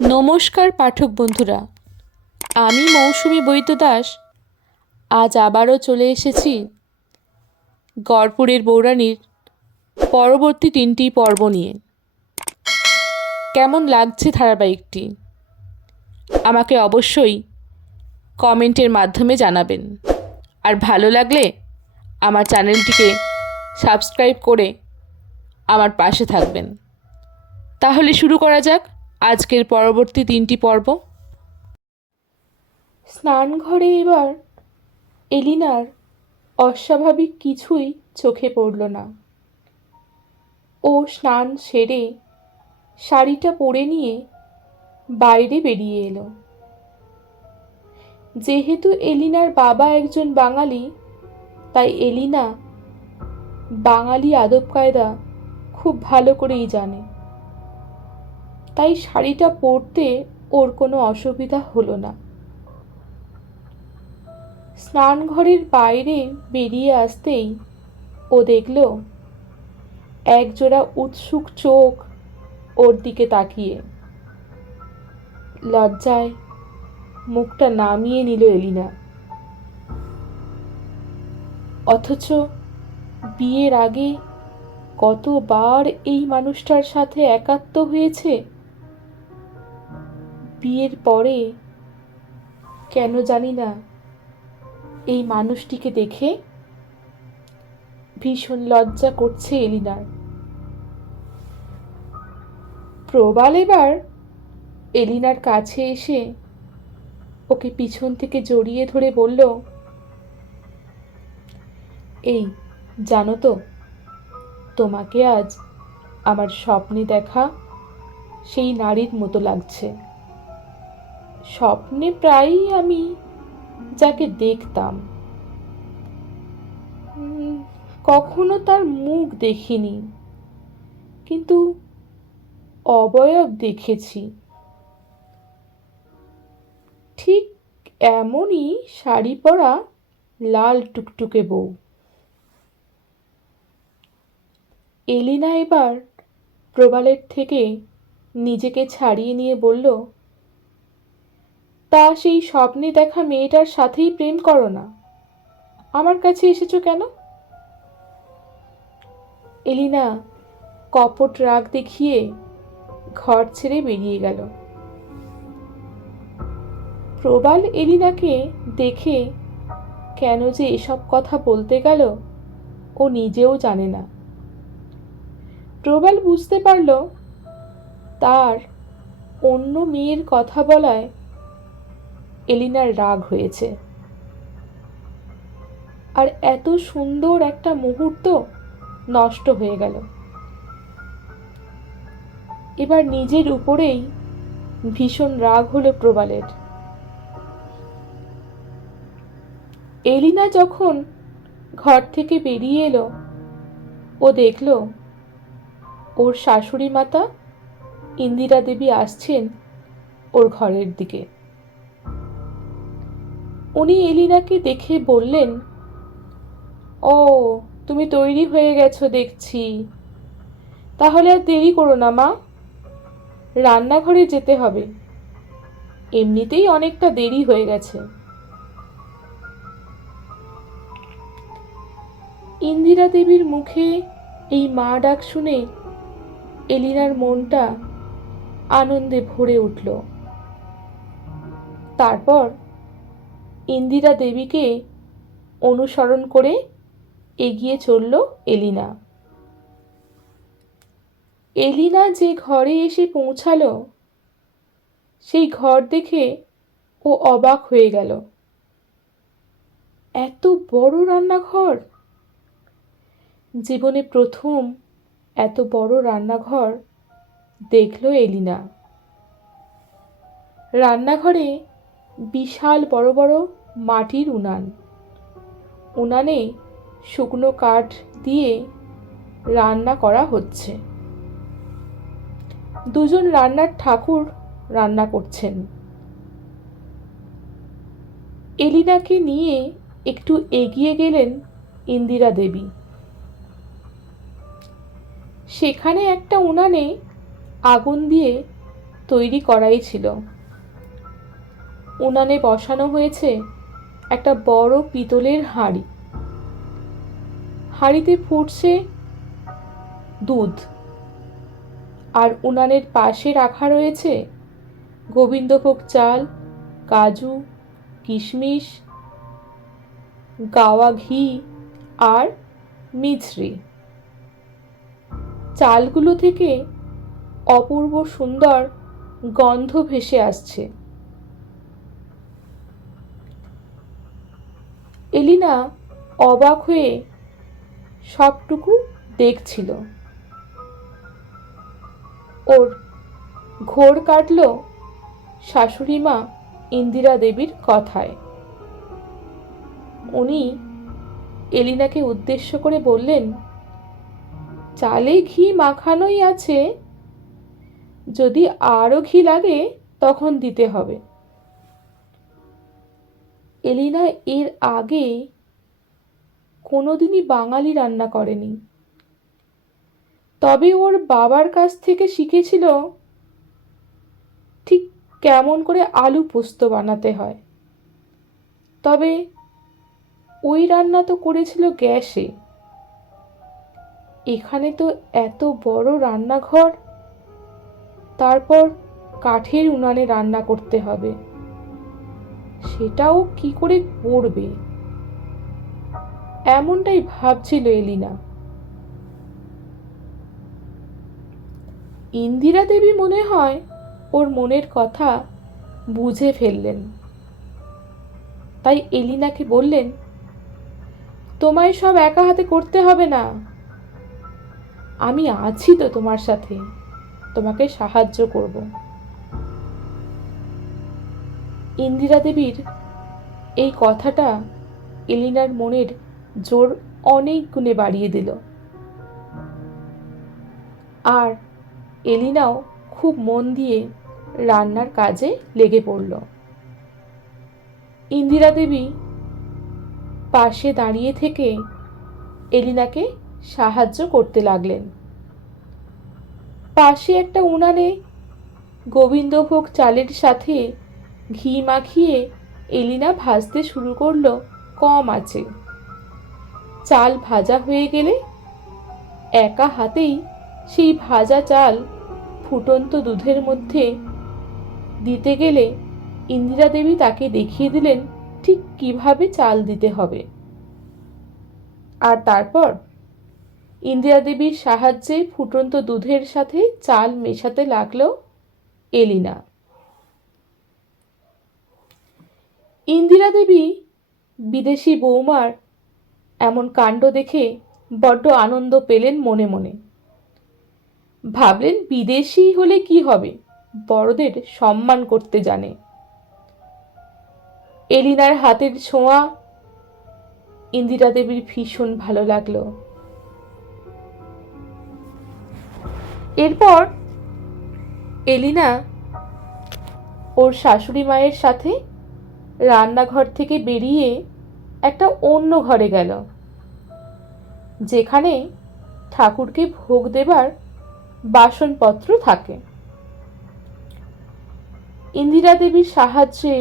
নমস্কার পাঠক বন্ধুরা, আমি মৌসুমী বৈদ্য দাস আজ আবারও চলে এসেছি গড়পুরের বৌরানীর পরবর্তী 3টি পর্ব নিয়ে। কেমন লাগছে ধারাবাহিকটি আমাকে অবশ্যই কমেন্টের মাধ্যমে জানাবেন, আর ভালো লাগলে আমার চ্যানেলটিকে সাবস্ক্রাইব করে আমার পাশে থাকবেন। তাহলে শুরু করা যাক আজকের পরবর্তী 3টি পর্ব। স্নানঘরে এবার এলিনার অস্বাভাবিক কিছুই চোখে পড়ল না। ও স্নান সেরে শাড়িটা পরে নিয়ে বাইরে বেরিয়ে এলো। যেহেতু এলিনার বাবা একজন বাঙালি, তাই এলিনা বাঙালি আদব কায়দা খুব ভালো করেই জানে। তাই শাড়িটা পরতে ওর কোনো অসুবিধা হলো না। স্নানঘরের বাইরে বেরিয়ে আসতেই ও দেখল একজোড়া উৎসুক চোখ ওর দিকে তাকিয়ে। লজ্জায় মুখটা নামিয়ে নিল এলিনা। অথচ বিয়ের আগে কতবার এই মানুষটার সাথে একাত্ম হয়েছে, বিয়ের পরে কেন জানি না এই মানুষটিকে দেখে ভীষণ লজ্জা করছে এলিনার। প্রবাল এবার এলিনার কাছে এসে ওকে পিছন থেকে জড়িয়ে ধরে বলল, এই জানো তো, তোমাকে আজ আমার স্বপ্নে দেখা সেই নারীর মতো লাগছে। স্বপ্নে প্রায়ই আমি যাকে দেখতাম, কখনো তার মুখ দেখিনি, কিন্তু অবয়ব দেখেছি। ঠিক এমনই শাড়ি পরা লাল টুকটুকে বউ। এলিনা এবার প্রবালের থেকে নিজেকে ছাড়িয়ে নিয়ে বলল, তা সেই স্বপ্নে দেখা মেয়েটার সাথেই প্রেম করো না, আমার কাছে এসেছো কেন? এলিনা কপট রাগ দেখিয়ে ঘর ছেড়ে বেরিয়ে গেল। প্রবাল এলিনাকে দেখে কেন যে এসব কথা বলতে গেল ও নিজেও জানে না। প্রবাল বুঝতে পারল তার অন্য মেয়ের কথা বলায় এলিনার রাগ হয়েছে, আর এত সুন্দর একটা মুহূর্ত নষ্ট হয়ে গেল। এবার নিজের উপরেই ভীষণ রাগ হলো প্রবালের। এলিনা যখন ঘর থেকে বেরিয়ে এলো, ও দেখল ওর শাশুড়ি মাতা ইন্দিরা দেবী আসছেন ওর ঘরের দিকে। উনি এলিনাকে দেখে বললেন, ও তুমি তৈরি হয়ে গেছো দেখছি, তাহলে আর দেরি করো না মা, রান্নাঘরে যেতে হবে, এমনিতেই অনেকটা দেরি হয়ে গেছে। ইন্দিরা দেবীর মুখে এই মা ডাক শুনে এলিনার মনটা আনন্দে ভরে উঠল। তারপর ইন্দিরা দেবীকে অনুসরণ করে এগিয়ে চলল এলিনা। এলিনা যে ঘরে এসে পৌঁছালো, সেই ঘর দেখে ও অবাক হয়ে গেল। এত বড় রান্নাঘর! জীবনে প্রথম এত বড় রান্নাঘর দেখল এলিনা। রান্নাঘরে বিশাল বড় বড় মাটির উনান, উনানে শুকনো কাঠ দিয়ে রান্না করা হচ্ছে। দুজন রান্নার ঠাকুর রান্না করছেন। এলিনাকে নিয়ে একটু এগিয়ে গেলেন ইন্দিরা দেবী। সেখানে একটা উনানে আগুন দিয়ে তৈরি করাই ছিল। উনানে বসানো হয়েছে একটা বড় পিতলের হাঁড়ি। হাঁড়িতে ফুটছে দুধ, আর উনানের পাশে রাখা রয়েছে গোবিন্দভোগ চাল, কাজু, কিশমিশ, গাওয়া ঘি আর মিছরি। চালগুলো থেকে অপূর্ব সুন্দর গন্ধ ভেসে আসছে। এলিনা অবাক হয়ে সবটুকু দেখছিল। ওর ঘোর কাটল শাশুড়ি মা ইন্দিরা দেবীর কথায়। উনি এলিনাকে উদ্দেশ্য করে বললেন, চালে ঘি মাখানোই আছে, যদি আরও ঘি লাগে তখন দিতে হবে। এলিনা এর আগে কোনোদিনই বাঙালি রান্না করেনি, তবে ওর বাবার কাছ থেকে শিখেছিল ঠিক কেমন করে আলু পোস্ত বানাতে হয়। তবে ওই রান্না তো করেছিল গ্যাসে, এখানে তো এত বড় রান্নাঘর, তারপর কাঠের উনানে রান্না করতে হবে, সেটাও কি করে করবে এমনটাই ভাবছিল এলিনা। ইন্দিরা দেবী মনে হয় ওর মনের কথা বুঝে ফেললেন, তাই এলিনাকে বললেন, তোমায় সব একা হাতে করতে হবে না, আমি আছি তো তোমার সাথে, তোমাকে সাহায্য করব। ইন্দিরা দেবীর এই কথাটা এলিনার মনের জোর অনেক গুণে বাড়িয়ে দিল, আর এলিনাও খুব মন দিয়ে রান্নার কাজে লেগে পড়ল। ইন্দিরা দেবী পাশে দাঁড়িয়ে থেকে এলিনাকে সাহায্য করতে লাগলেন। পাশে একটা উনানে গোবিন্দভোগ চালের সাথে ঘি মাখিয়ে এলিনা ভাজতে শুরু করলো কম আঁচে। চাল ভাজা হয়ে গেলে একা হাতেই সেই ভাজা চাল ফুটন্ত দুধের মধ্যে দিতে গেলে ইন্দিরা দেবী তাকে দেখিয়ে দিলেন ঠিক কিভাবে চাল দিতে হবে। আর তারপর ইন্দিরা দেবীর সাহায্যে ফুটন্ত দুধের সাথে চাল মেশাতে লাগলো এলিনা। ইন্দিরা দেবী বিদেশি বৌমার এমন কাণ্ড দেখে বড্ড আনন্দ পেলেন মনে মনে। ভাবলেন, বিদেশি হলে কি হবে, বড়দের সম্মান করতে জানে। এলিনার হাতের ছোঁয়া ইন্দিরা দেবীর ভীষণ ভালো লাগলো। এরপর এলিনা ওর শাশুড়ি মায়ের সাথে রান্নাঘর থেকে বেরিয়ে একটা অন্য ঘরে গেল, যেখানে ঠাকুরকে ভোগ দেবার বাসনপত্র থাকে। ইন্দিরা দেবীর সাহায্যে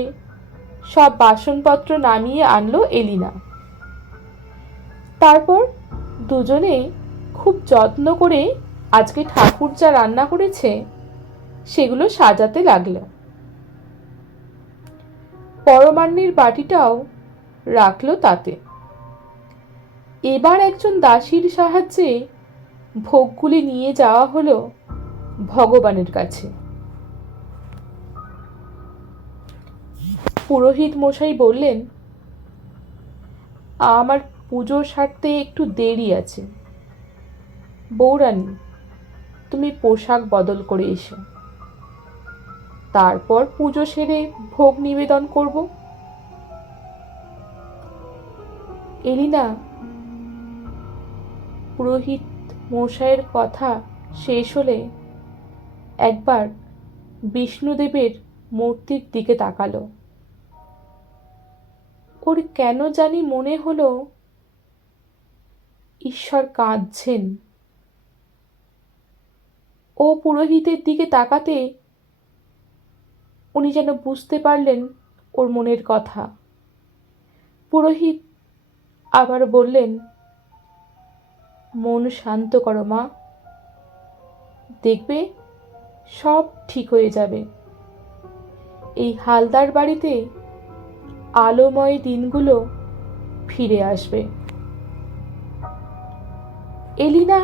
সব বাসনপত্র নামিয়ে আনলো এলিনা। তারপর দুজনে খুব যত্ন করে আজকে ঠাকুর যা রান্না করেছে সেগুলো সাজাতে লাগলো। পরমান্নের বাটিটাও রাখলো তাতে। এবার একজন দাসীর সাহায্যে ভোগগুলি নিয়ে যাওয়া হলো ভগবানের কাছে। পুরোহিত মশাই বললেন, আমার পুজো সারতে একটু দেরি আছে, বৌরানী তুমি পোশাক বদল করে এসো, তারপর পুজো সেরে ভোগ নিবেদন করব। এলিনা পুরোহিত মশাইয়ের কথা শেষ হলে একবার বিষ্ণুদেবের মূর্তির দিকে তাকালো। ওর কেন জানি মনে হলো ঈশ্বর কাঁদছেন। ও পুরোহিতের দিকে তাকাতে উনি যেন বুঝতে পারলেন ওর মনের কথা। পুরোহিত আবার বললেন, মন শান্ত করো মা, দেখবে সব ঠিক হয়ে যাবে। এই হালদার বাড়িতে আলোময় দিনগুলো ফিরে আসবে। এলিনা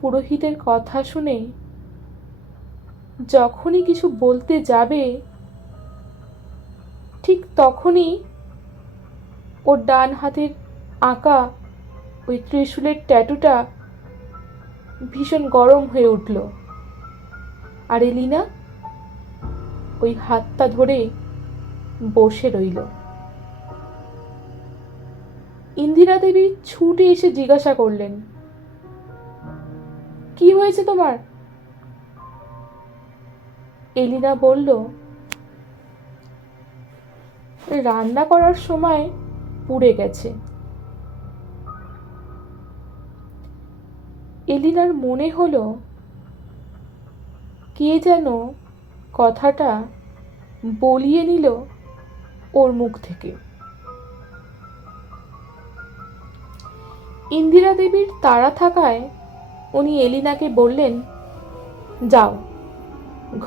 পুরোহিতের কথা শুনে যখনই কিছু বলতে যাবে, ঠিক তখনই ওর ডান হাতের আঁকা ওই ত্রিশূলের ট্যাটুটা ভীষণ গরম হয়ে উঠল। আর এলিনা ওই হাতটা ধরে বসে রইল। ইন্দিরা দেবী ছুটে এসে জিজ্ঞাসা করলেন, কি হয়েছে তোমার? এলিনা বলল, রান্না করার সময় পুড়ে গেছে। এলিনার মনে হলো কে যেন কথাটা বলিয়ে নিল ওর মুখ থেকে। ইন্দিরা দেবীর তাড়া থাকায় উনি এলিনাকে বললেন, যাও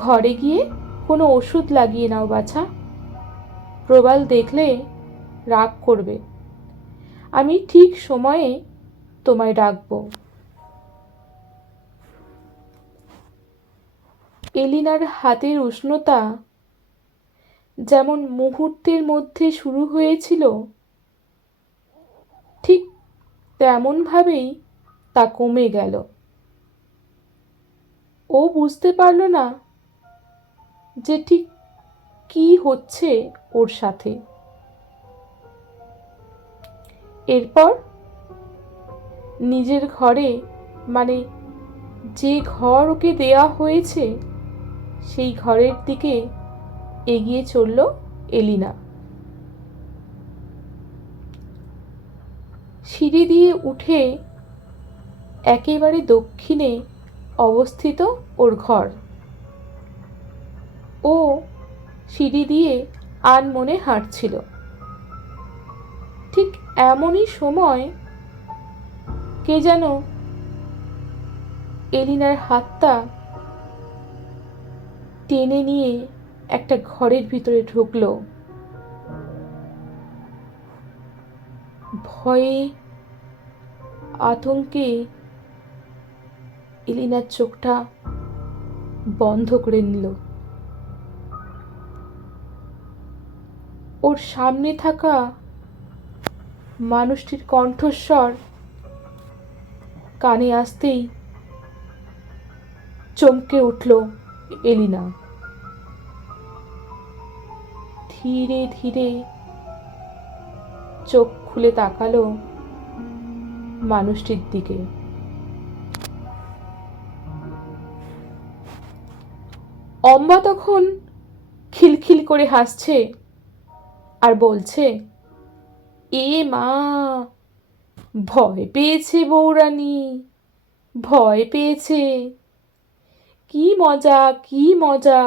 ঘরে গিয়ে কোনো ওষুধ লাগিয়ে নাও বাছা, প্রবাল দেখলে রাগ করবে, আমি ঠিক সময়ে তোমায় ডাকবো। এলিনার হাতের উষ্ণতা যেমন মুহূর্তের মধ্যে শুরু হয়েছিল, ঠিক তেমনভাবেই তা কমে গেল। ও বুঝতে পারল না যে ঠিক কি হচ্ছে ওর সাথে। এরপর নিজের ঘরে, মানে যে ঘর ওকে দেয়া হয়েছে, সেই ঘরের দিকে এগিয়ে চলল এলিনা। সিঁড়ি দিয়ে উঠে একেবারে দক্ষিণে অবস্থিত ওর ঘর। ও সিঁড়ি দিয়ে আনমনে হাঁটছিল। ঠিক এমনই সময় কে যেন এলিনার হাতটা টেনে নিয়ে একটা ঘরের ভিতরে ঢুকলো। ভয়ে আতঙ্কে এলিনার চোখটা বন্ধ করে নিল। ওর সামনে থাকা মানুষটির কণ্ঠস্বর কানে আসতেই চমকে উঠল এলিনা। ধীরে ধীরে চোখ খুলে তাকালো মানুষটির দিকে। অম্বা তখন খিলখিল করে হাসছে আর বলছে, এ মা, ভয় পেয়েছে বউরানী, ভয় পেয়েছে, কি মজা, কি মজা।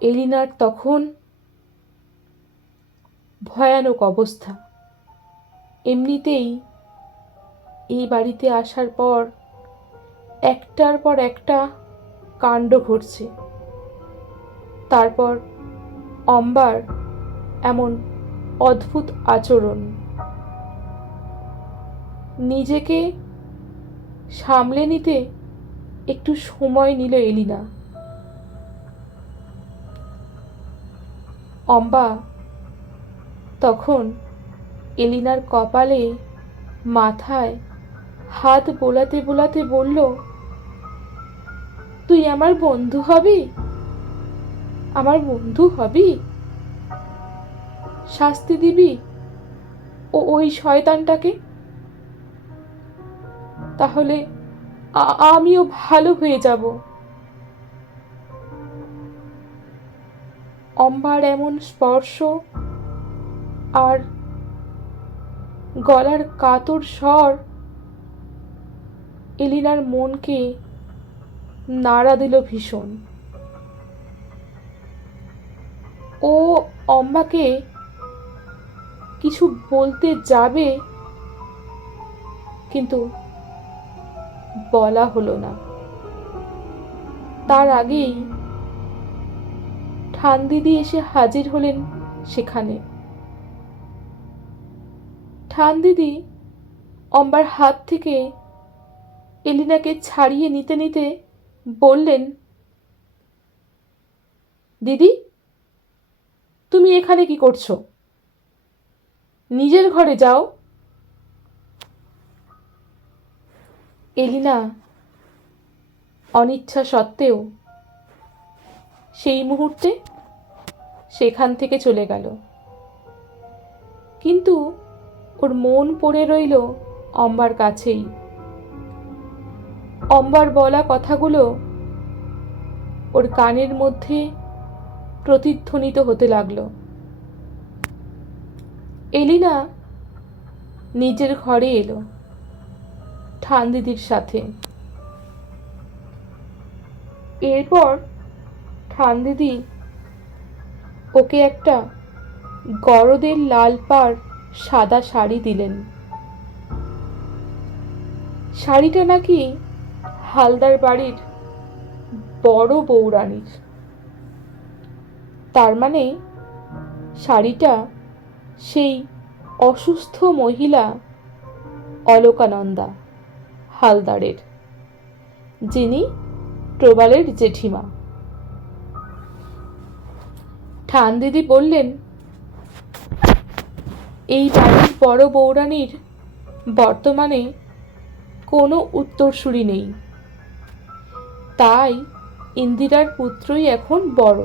এলিনার তখন ভয়ানক অবস্থা। এমনিতেই এই বাড়িতে আসার পর একটার পর একটা কাণ্ড ঘটছে। তারপর অম্বার এমন অদ্ভুত আচরণ। নিজেকে সামলে নিতে একটু সময় নিল এলিনা। অম্বা তখন এলিনার কপালে, মাথায় হাত বোলাতে বোলাতে বলল, তুই আমার বন্ধু হবি, আমার বন্ধু হবি, শাস্তি দিবি ওই শয়তানটাকে, তাহলে আমিও ভালো হয়ে যাব। অম্বার এমন স্পর্শ আর গলার কাতর স্বর এলিনার মনকে নাড়া দিল ভীষণ। ও অম্বাকে কিছু বলতে যাবে, কিন্তু বলা হলো না। তার আগেই ঠানদিদি এসে হাজির হলেন সেখানে। ঠানদিদি অম্বার হাত থেকে এলিনাকে ছাড়িয়ে নিতে নিতে বললেন, দিদি, তুমি এখানে কি করছো? নিজের ঘরে যাও। এলিনা অনিচ্ছা সত্ত্বেও সেই মুহূর্তে সেখান থেকে চলে গেল। কিন্তু ওর মন পড়ে রইল অম্বার কাছেই। অম্বার বলা কথাগুলো ওর কানের মধ্যে প্রতিধ্বনিত হতে লাগলো। এলিনা নিজের ঘরে এলো ঠানদিদির সাথে। এরপর ঠানদিদি ওকে একটা গরদের লাল পাড় সাদা শাড়ি দিলেন। শাড়িটা নাকি হালদার বাড়ির বড় বউরানীর। তার মানে শাড়িটা সেই অসুস্থ মহিলা অলকানন্দা হালদারের, যিনি প্রবালের জেঠিমা। ঠানদিদি বললেন, এই বাড়ির বড় বউরানীর বর্তমানে কোনো উত্তরসূরি নেই, তাই ইন্দিরার পুত্রই এখন বড়।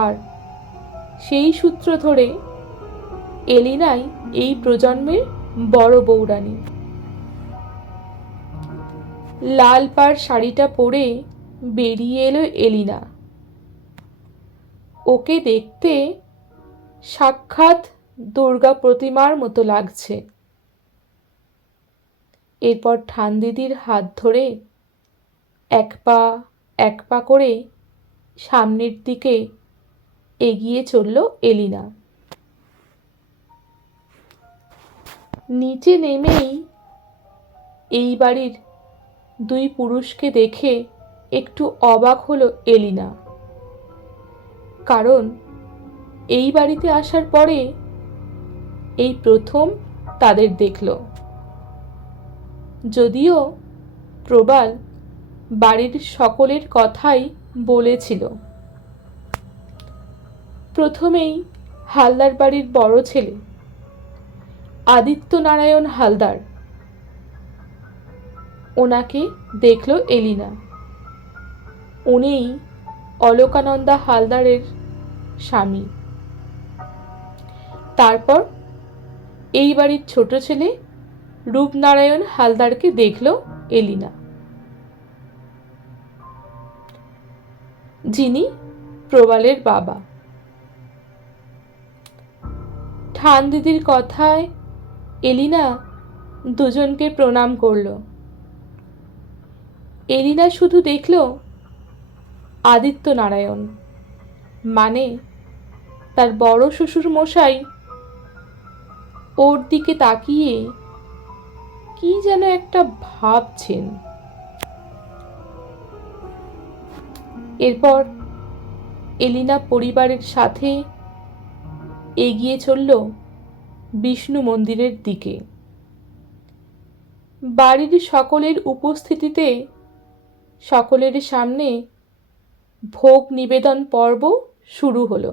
আর সেই সূত্র ধরে এলিনাই এই প্রজন্মের বড় বউরানী। লাল পাড় শাড়িটা পরে বেরিয়ে এলো এলিনা। ওকে দেখতে সাক্ষাৎ দুর্গা প্রতিমার মতো লাগছে। এরপর ঠানদিদির হাত ধরে এক পা করে সামনের দিকে এগিয়ে চলল এলিনা। নিচে নেমেই এই বাড়ির দুই পুরুষকে দেখে একটু অবাক হলো এলিনা। কারণ এই বাড়িতে আসার পরে এই প্রথম তাদের দেখল। যদিও প্রবাল বাড়ির সকলের কথাই বলেছিল। প্রথমেই হালদার বাড়ির বড় ছেলে আদিত্যনারায়ণ হালদার, ওনাকে দেখল এলিনা। উনিই অলকানন্দা হালদারের স্বামী। তারপর এই বাড়ির ছোট ছেলে রূপনারায়ণ হালদারকে দেখল এলিনা, যিনি প্রবালের বাবা। ঠানদিদির কথায় এলিনা দুজনকে প্রণাম করল। এলিনা শুধু দেখল আদিত্যনারায়ণ, মানে তার বড় শ্বশুর মশাই ওর দিকে তাকিয়ে কি যেন একটা ভাবছেন। এরপর এলিনা পরিবারের সাথে এগিয়ে চলল বিষ্ণু মন্দিরের দিকে। বাড়ির সকলের উপস্থিতিতে সকলের সামনে ভোগ নিবেদন পর্ব শুরু হলো।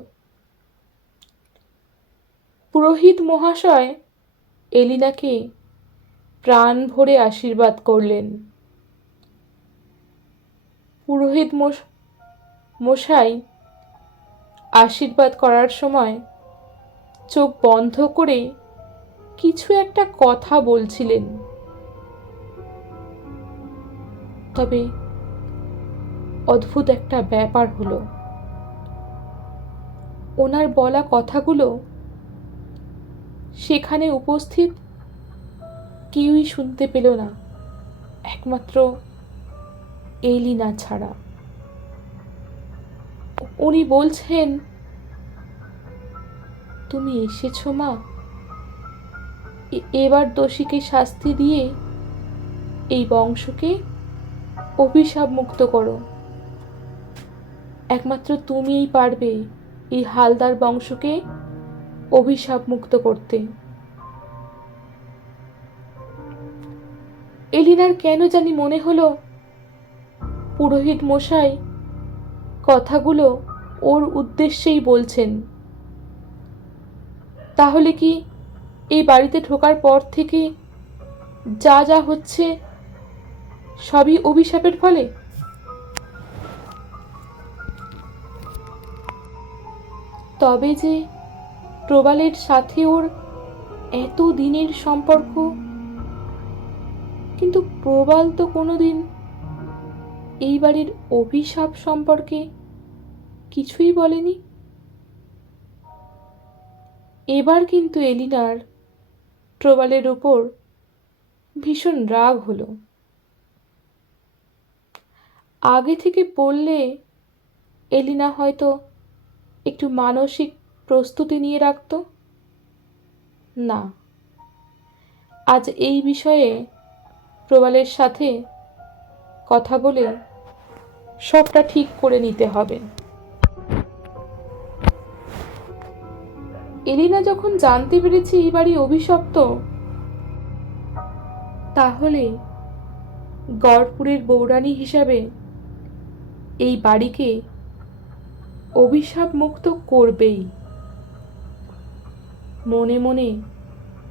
পুরোহিত মহাশয় এলিনাকে প্রাণ ভরে আশীর্বাদ করলেন। পুরোহিত মশাই আশীর্বাদ করার সময় চোখ বন্ধ করে কিছু একটা কথা বলছিলেন। তবে অদ্ভুত একটা ব্যাপার হলো, ওনার বলা কথাগুলো সেখানে উপস্থিত কেউই শুনতে পেল না, একমাত্র এলিনা ছাড়া। উনি বলছেন, তুমি এসেছো মা, এবার দোষীকে শাস্তি দিয়ে এই বংশকে অভিশাপ মুক্ত করো। একমাত্র তুমিই পারবে এই হালদার বংশকে অভিশাপ মুক্ত করতে। এলিনার কেন জানি মনে হলো পুরোহিত মশাই কথাগুলো ওর উদ্দেশ্যেই বলছেন। তাহলে কি এই বাড়িতে ঢোকার পর থেকে যা যা হচ্ছে সবই অভিশাপের ফলে? তবে যে প্রবালের সাথে ওর এত দিনের সম্পর্ক, কিন্তু প্রবাল তো কোনোদিন এই বাড়ির অভিশাপ সম্পর্কে কিছুই বলেনি। এবার কিন্তু এলিনার প্রবালের উপর ভীষণ রাগ হলো। আগে থেকে বললে এলিনা হয়তো একটু মানসিক প্রস্তুতি নিয়ে রাখত। না, আজ এই বিষয়ে প্রবালের সাথে কথা বলে সবটা ঠিক করে নিতে হবে। এলিনা যখন জানতে পেরেছে এই বাড়ি অভিশপ্ত, তাহলে গড়পুরের বৌরানী হিসাবে এই বাড়িকে অভিশাপ মুক্ত করবেই। মনে মনে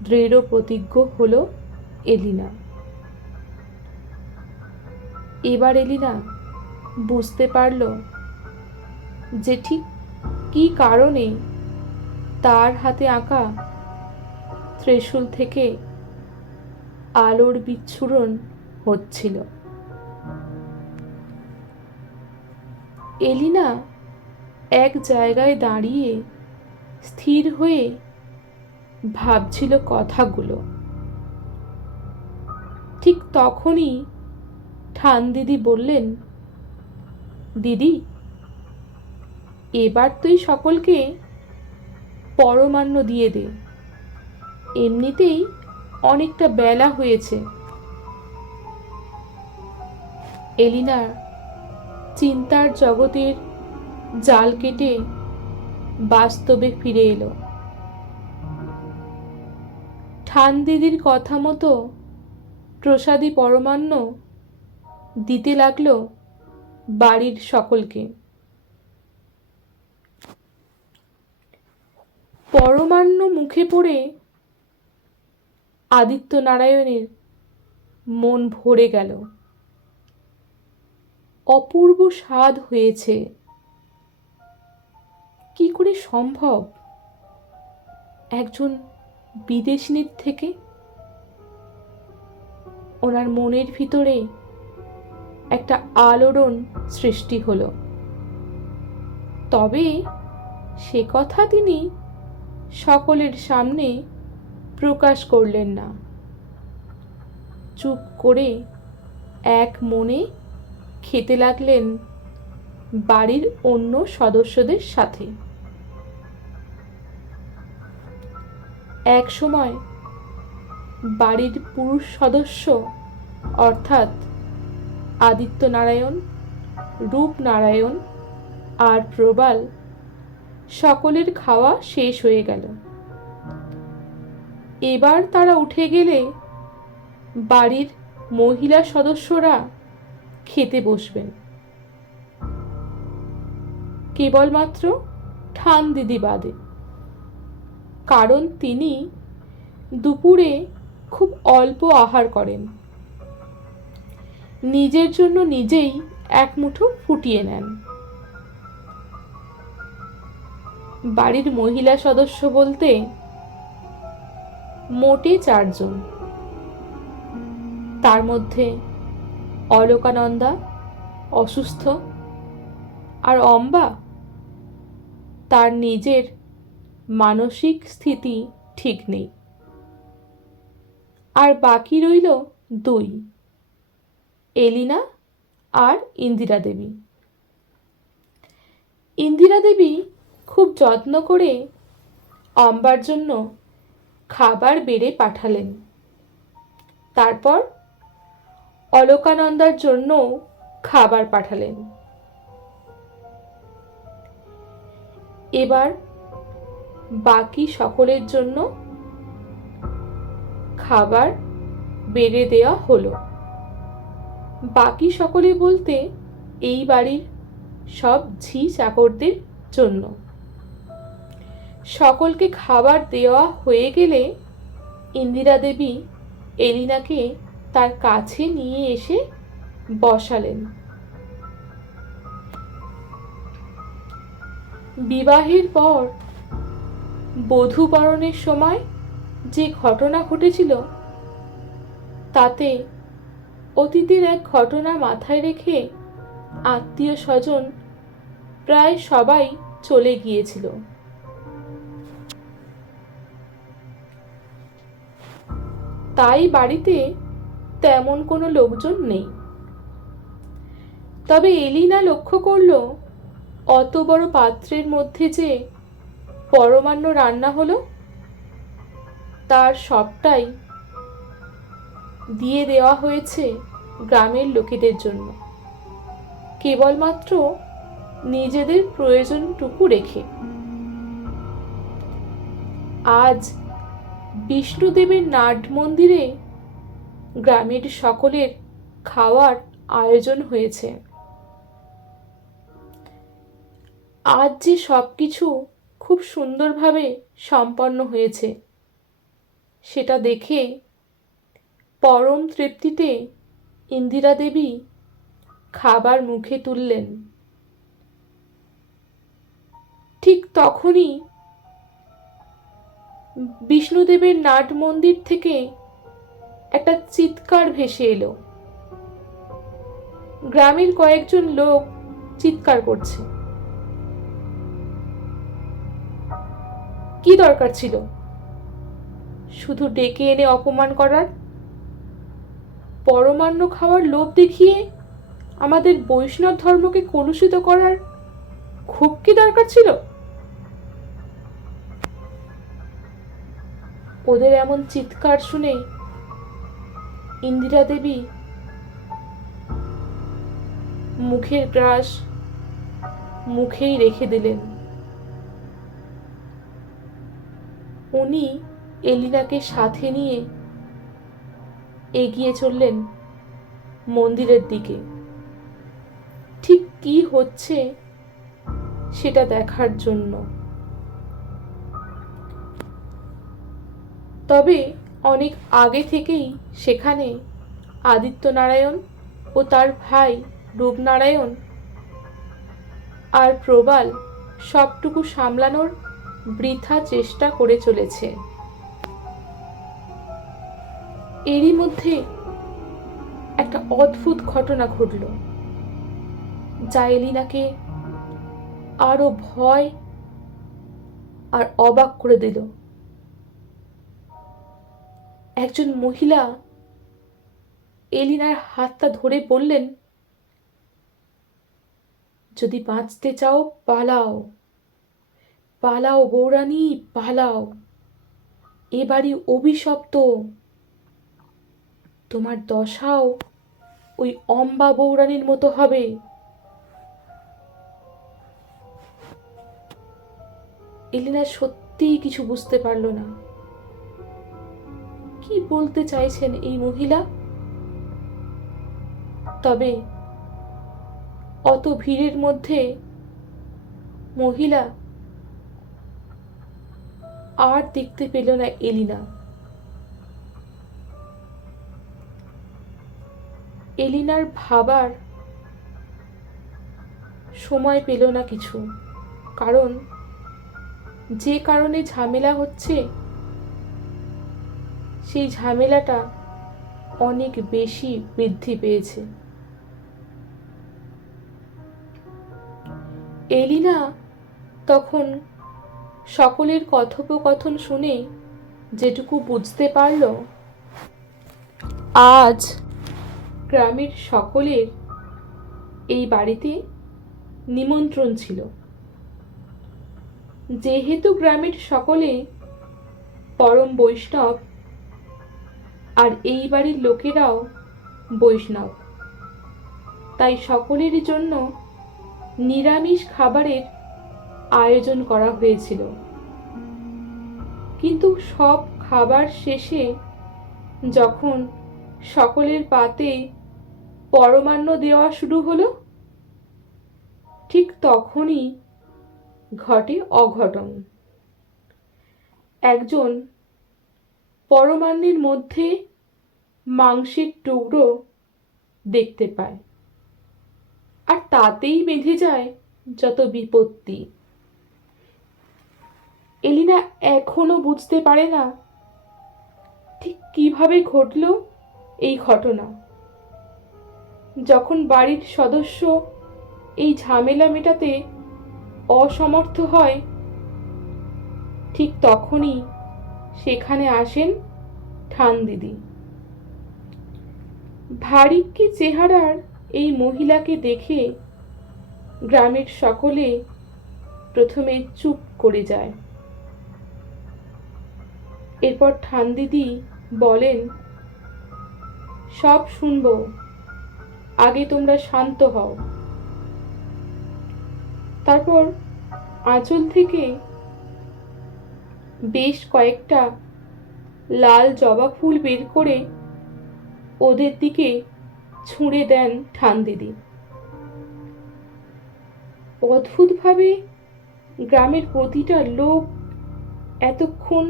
দৃঢ় প্রতিজ্ঞ হলো এলিনা। এবার এলিনা বুঝতে পারল যে ঠিক কী কারণে তার হাতে আঁকা ত্রিশূল থেকে আলোর বিচ্ছুরণ হচ্ছিল। এলিনা এক জায়গায় দাঁড়িয়ে স্থির হয়ে ভাবছিল কথাগুলো। ঠিক তখনই ঠান দিদি বললেন, দিদি, এবার তুই সকলকে পরমান্ন দিয়ে দে, এমনিতেই অনেকটা বেলা হয়েছে। এলিনা চিন্তার জগতের জাল কেটে বাস্তবে ফিরে এলো। ঠান দিদির কথা মতো প্রসাদী পরমান্ন দিতে লাগলো বাড়ির সকলকে। পরমান্ন মুখে পড়ে আদিত্য নারায়ণের মন ভরে গেল। অপূর্ব স্বাদ হয়েছে। কি করে সম্ভব একজন বিদেশিনীর থেকে? ওনার মনের ভিতরে একটা আলোড়ন সৃষ্টি হলো। তবে সে কথা তিনি সকলের সামনে প্রকাশ করলেন না। চুপ করে এক মনে খেতে লাগলেন বাড়ির অন্য সদস্যদের সাথে। এক সময় বাড়ির পুরুষ সদস্য অর্থাৎ আদিত্য নারায়ণ, রূপনারায়ণ আর প্রবাল সকলের খাওয়া শেষ হয়ে গেল। এবার তারা উঠে গেলে বাড়ির মহিলা সদস্যরা খেতে বসবেন। কেবলমাত্র ঠান দিদি বাদে, কারণ তিনি দুপুরে খুব অল্প আহার করেন, নিজের জন্য নিজেই এক মুঠো ফুটিয়ে নেন। বাড়ির মহিলা সদস্য বলতে মোটে 4 জন। তার মধ্যে অলকানন্দা অসুস্থ, আর অম্বা তার নিজের মানসিক স্থিতি ঠিক নেই। আর বাকি রইল 2, এলিনা আর ইন্দিরা দেবী। ইন্দিরা দেবী খুব যত্ন করে অম্বার জন্য খাবার বেড়ে পাঠালেন। তারপর অলকানন্দার জন্যও খাবার পাঠালেন। এবার বাকি সকলের জন্য খাবার বেড়ে দেওয়া হলো। বাকি সকলে বলতে এই বাড়ির সব ঝি চাকরদের জন্য। সকলকে খাবার দেওয়া হয়ে গেলে ইন্দিরা দেবী এলিনাকে তার কাছে নিয়ে এসে বসালেন। বিবাহের পর বধূ বরণের সময় যে ঘটনা ঘটেছিল তাতে অতীতের এক ঘটনা মাথায় রেখে আত্মীয় স্বজন প্রায় সবাই চলে গিয়েছিল। তাই বাড়িতে তেমন কোনো লোকজন নেই। তবে এলিনা লক্ষ্য করল অত বড় পাত্রের মধ্যে যে পরমান্ন রান্না হলো তার সবটাই দিয়ে দেওয়া হয়েছে গ্রামের লোকেদের জন্য, কেবলমাত্র নিজেদের প্রয়োজনটুকু রেখে। আজ বিষ্ণুদেবের নাট মন্দিরে গ্রামের সকলের খাওয়ার আয়োজন হয়েছে। আজ যে সবকিছু খুব সুন্দরভাবে সম্পন্ন হয়েছে সেটা দেখে পরম তৃপ্তিতে ইন্দিরা দেবী খাবার মুখে তুললেন। ঠিক তখনই বিষ্ণুদেবের নাট মন্দির থেকে একটা চিৎকার ভেসে এলো। গ্রামের কয়েকজন লোক চিৎকার করছে। কি দরকার ছিল শুধু ডেকে এনে অপমান করার? পরমান্ন খাওয়ার লোভ দেখিয়ে আমাদের বৈষ্ণব ধর্মকে কলুষিত করার খুব কি দরকার ছিল? ওদের এমন চিৎকার শুনে ইন্দিরা দেবী মুখের গ্রাস মুখেই রেখে দিলেন। উনি এলিনাকে সাথে নিয়ে এগিয়ে চললেন মন্দিরের দিকে, ঠিক কি হচ্ছে সেটা দেখার জন্য। তবে অনেক আগে থেকেই সেখানে আদিত্যনারায়ণ ও তার ভাই রূপনারায়ণ আর প্রবাল সবটুকু সামলানোর বৃথা চেষ্টা করে চলেছে। এরই মধ্যে একটা অদ্ভুত ঘটনা ঘটল যা এলিনাকে আরো ভয় আর অবাক করে দিল। একজন মহিলা এলিনার হাতটা ধরে বললেন, যদি বাঁচতে চাও পালাও, পালাও বৌরানী পালাও, এ বাড়ি অভিশপ্ত, তোমার দশাও ওই অম্বা বৌরানীর মতো হবে। এলিনা সত্যিই কিছু বুঝতে পারল না। কি বলতে চাইছেন এই মহিলা? তবে অত ভিড়ের মধ্যে মহিলা আর দেখতে পেল না এলিনা। এলিনার ভাবার সময় পেল না কিছু, কারণ যে কারণে ঝামেলা হচ্ছে সেই ঝামেলাটা অনেক বেশি বৃদ্ধি পেয়েছে। এলিনা তখন সকলের কথোপকথন শুনে যেটুকু বুঝতে পারল, আজ গ্রামের সকলের এই বাড়িতে নিমন্ত্রণ ছিল। যেহেতু গ্রামের সকলে পরম বৈষ্ণব আর এই বাড়ির লোকেরাও বৈষ্ণব, তাই সকলের জন্য নিরামিষ খাবারের আয়োজন করা হয়েছিল। কিন্তু সব খাবার শেষে যখন সকলের পাতে পরমান্ন দেওয়া শুরু হলো, ঠিক তখনই ঘটে অঘটন। একজন পরমান্নের মধ্যে মাংসের টুকরো দেখতে পায়, আর তাতেই বেঁধে যায় যত বিপত্তি। এলিনা এখনো বুঝতে পারে না ঠিক কিভাবে ঘটল এই ঘটনা। যখন বাড়ির সদস্য এই ঝামেলা মেটাতে অসমর্থ হয়, ঠিক তখনই সেখানে আসেন ঠান দিদি। ভারিক্কি চেহারার এই মহিলাকে দেখে গ্রামের সকলে প্রথমে চুপ করে যায়। এরপর ঠান দিদি বলেন, সব শুনবো, আগে তোমরা শান্ত হও। তারপর আঁচল থেকে বেশ কয়েকটা লাল জবা ফুল বের করে ওদের দিকে ছুঁড়ে দেন ঠান দিদি। অদ্ভুতভাবে গ্রামের প্রতিটা লোক এতক্ষণ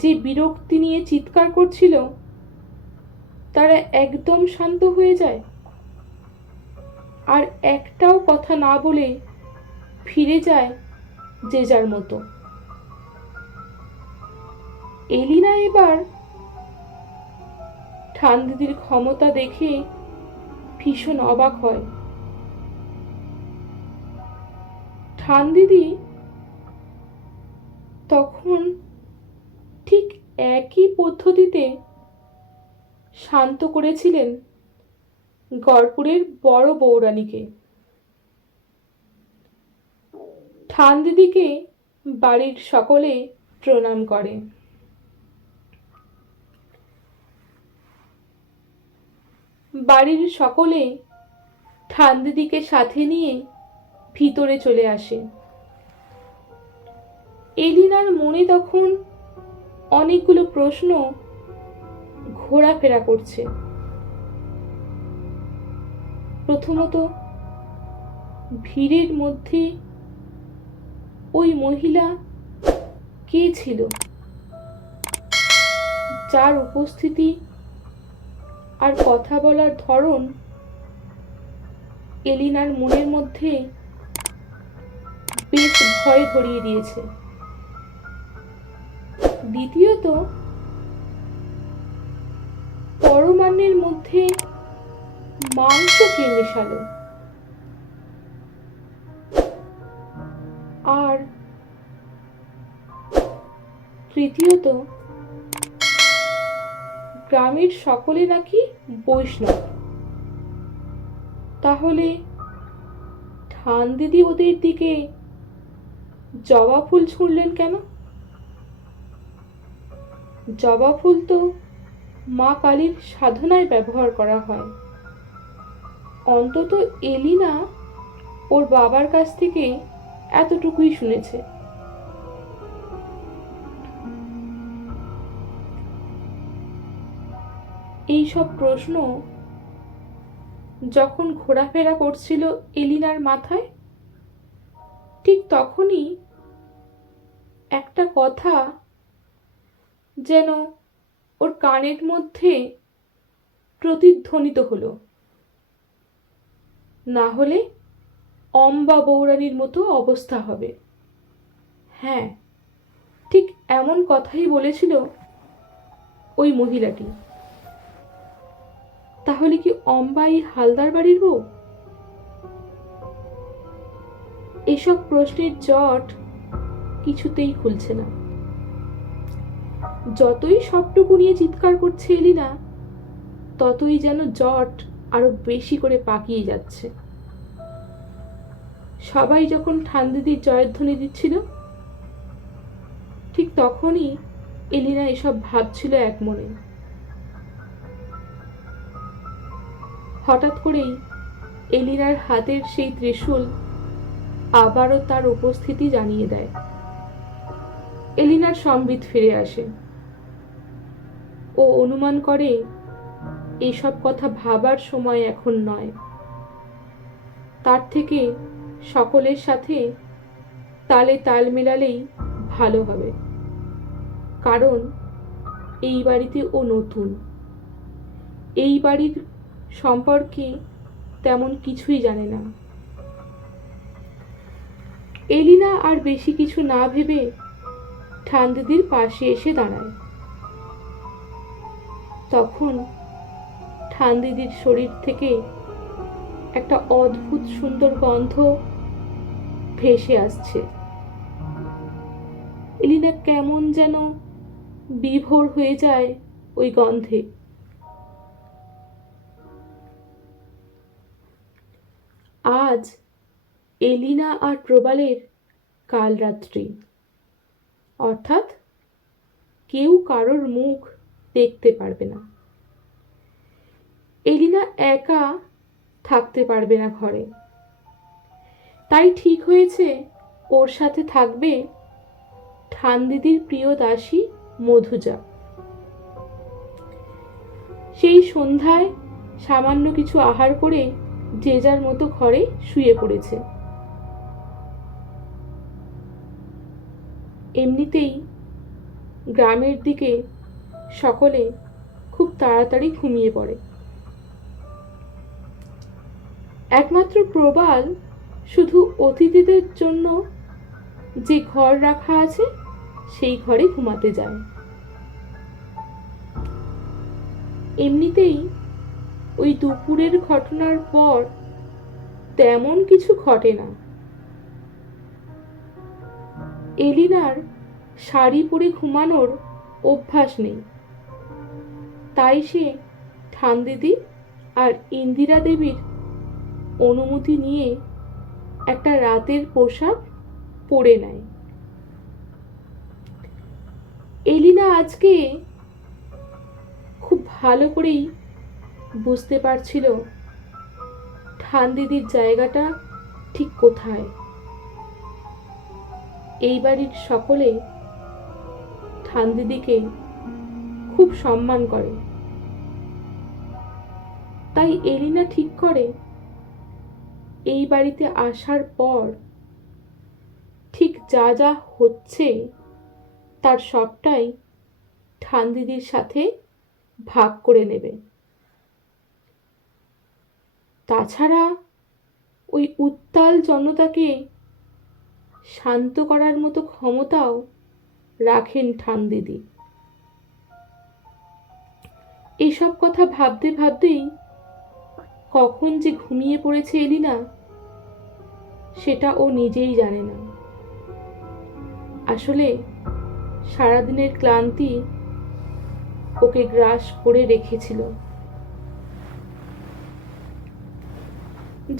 যে বিরক্তি নিয়ে চিৎকার করছিল, তারা একদম শান্ত হয়ে যায় আর একটাও কথা না বলে ফিরে যায় যে যার মতো। এলিনা এবার ঠান দিদির ক্ষমতা দেখে ভীষণ অবাক হয়। ঠান দিদি তখন ঠিক একই পদ্ধতিতে শান্ত করেছিলেন গড়পুরের বড় বউরানীকে। ঠান দিদিকে বাড়ির সকলে প্রণাম করে। বাড়ির সকলে ঠান দিদিকে সাথে নিয়ে ভিতরে চলে আসে। এলিনার মনে তখন অনেকগুলো প্রশ্ন ঘোরাফেরা করছে। প্রথমত, ভিড়ের মধ্যে ওই মহিলা কে ছিল, যার উপস্থিতি আর কথা বলার ধরন এলিনার মনের মধ্যে বেশ ভয় ধরিয়ে দিয়েছে। দ্বিতীয়ত, পরমান্নের মধ্যে মাংস কে মেশালো, আর তৃতীয়ত, গ্রামের সকলে নাকি বৈষ্ণব। তাহলে ঠান দিদি ওদের দিকে জবা ফুল ছুঁড়লেন কেন? জবা ফুল তো মা কালীর সাধনায় ব্যবহার করা হয়। অন্তত এলিনা ওর বাবার কাছ থেকে এতটুকুই শুনেছে। এই সব প্রশ্ন যখন ঘোরাফেরা করছিল এলিনার মাথায়, ঠিক তখনই একটা কথা যেন ওর কানের মধ্যে প্রতিধ্বনিত হলো, না হলে অম্বা বৌরানীর মতো অবস্থা হবে। হ্যাঁ, ঠিক এমন কথাই বলেছিল ওই মহিলাটি। তাহলে কি অম্বা এই হালদার বাড়ির বউ? এসব প্রশ্নের জট কিছুতেই খুলছে না। যতই সবটুকু নিয়ে চিৎকার করছে এলিনা, ততই যেন জট আরো বেশি করে পাকিয়ে যাচ্ছে। সবাই যখন ঠান্দিদির জয়ধ্বনি দিচ্ছিল, ঠিক তখনই এলিনা এসব ভাবছিল এক মনে। হঠাৎ করেই এলিনার হাতের সেই ত্রিশূল আবারও তার উপস্থিতি জানিয়ে দেয়। এলিনার সম্বিত ফিরে আসে। ও অনুমান করে এসব কথা ভাবার সময় এখন নয়। তার থেকে সকলের সাথে তালে তাল মেলালেই ভালো হবে, কারণ এই বাড়িতে ও নতুন। এই বাড়ির সম্পর্কে তেমন কিছুই জানে না। এলিনা আর বেশি কিছু না ভেবে ঠান্দিদির পাশে এসে দাঁড়ায়। তখন ঠান্দিদির শরীর থেকে একটা অদ্ভুত সুন্দর গন্ধ ভেসে আসছে। এলিনা কেমন যেন বিভোর হয়ে যায় ওই গন্ধে। আজ এলিনা আর প্রবালের কাল রাত্রি, অর্থাৎ কেউ কারোর মুখ দেখতে পারবে না। এলিনা একা থাকতে পারবে না ঘরে, তাই ঠিক হয়েছে ওর সাথে থাকবে ঠান্দিদির প্রিয় দাসী মধুজা। সেই সন্ধ্যায় সামান্য কিছু আহার করে যে যার মতো ঘরে শুয়ে পড়েছে। এমনিতেই গ্রামের দিকে সকলে খুব তাড়াতাড়ি ঘুমিয়ে পড়ে। একমাত্র প্রবাল শুধু অতিথিদের জন্য যে ঘর রাখা আছে সেই ঘরে ঘুমাতে যায়। এমনিতেই ওই দুপুরের ঘটনার পর তেমন কিছু ঘটে না। এলিনার শাড়ি পরে ঘুমানোর অভ্যাস নেই, তাই সে ঠান্দিদি আর ইন্দিরা দেবীর অনুমতি নিয়ে একটা রাতের পোশাক পরে নেয়। এলিনা আজকে খুব ভালো করেই বুঝতে পারছিল ঠান্দিদির জায়গাটা ঠিক কোথায়। এই বাড়ির সকলে ঠান্দিদিকে খুব সম্মান করে, তাই এলিনা ঠিক করে এই বাড়িতে আসার পর ঠিক যা যা হচ্ছে তার সবটাই ঠান্দিদির সাথে ভাগ করে নেবে। তাছাড়া ওই উত্তাল জনতাকে শান্ত করার মতো ক্ষমতাও রাখেন ঠান্দিদি। এসব কথা ভাবতে ভাবতেই কখন যে ঘুমিয়ে পড়েছে এলিনা সেটা ও নিজেই জানে না। আসলে সারাদিনের ক্লান্তি ওকে গ্রাস করে রেখেছিল।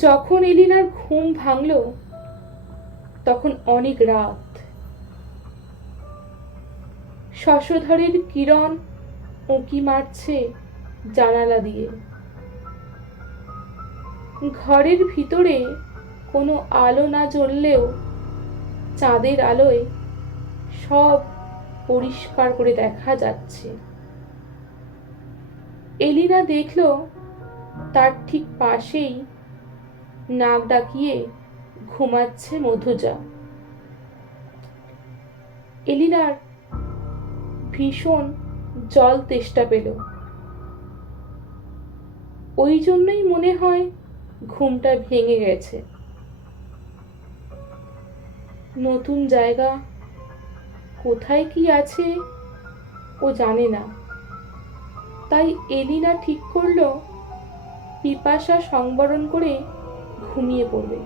যখন এলিনার ঘুম ভাঙল তখন অনেক রাত। শশধরের কিরণ উঁকি মারছে জানালা দিয়ে। ঘরের ভিতরে কোনো আলো না জ্বললেও চাঁদের আলোয় সব পরিষ্কার করে দেখা যাচ্ছে। এলিনা দেখল তার ঠিক পাশেই নাক ডাকিয়ে ঘুমাচ্ছে মধুজা। এলিনার ভীষণ জল তেষ্টা পেল। ওই জন্যই মনে হয় ঘুমটা ভেঙে গেছে। নতুন জায়গা, কোথায় কি আছে ও জানে না, তাই এলিনা ঠিক করলো পিপাসা সংবরণ করে ঘুমিয়ে পড়বে।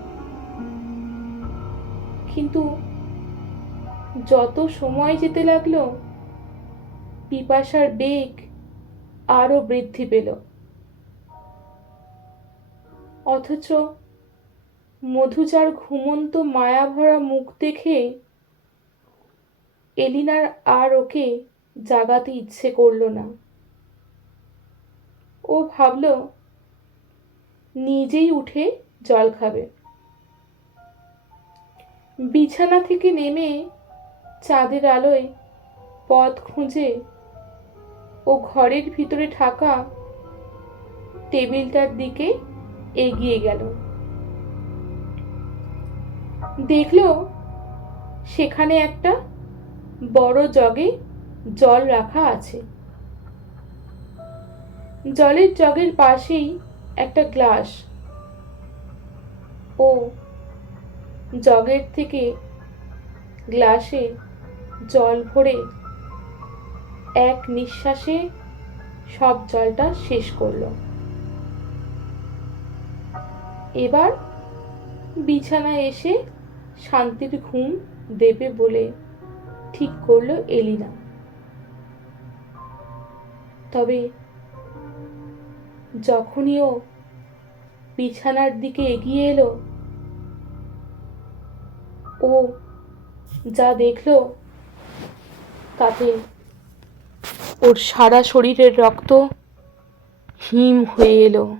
কিন্তু যত সময় যেতে লাগলো পিপাসার বেগ আরো বৃদ্ধি পেল, অথচ মধুচার ঘুমন্ত মায়াভরা মুখ দেখে এলিনার আর ওকে জাগাতে ইচ্ছে করল না। ও ভাবল নিজেই উঠে জল খাবে। বিছানা থেকে নেমে চাঁদের আলোয় পথ খুঁজে ও ঘরের ভিতরে থাকা টেবিলটার দিকে এগিয়ে গেল। দেখল সেখানে একটা বড় জগে জল রাখা আছে। জলের জগের পাশেই একটা গ্লাস। ও জগের থেকে গ্লাসে জল ভরে এক নিঃশ্বাসে সব জলটা শেষ করলো। এবার বিছানায় এসে শান্তির ঘুম দেবে বলে ঠিক করলো এলিনা। তবে যখনই ও বিছানার দিকে এগিয়ে এলো, ও যা দেখলো তাতে ওর সারা শরীরের রক্ত হিম হয়ে এলো।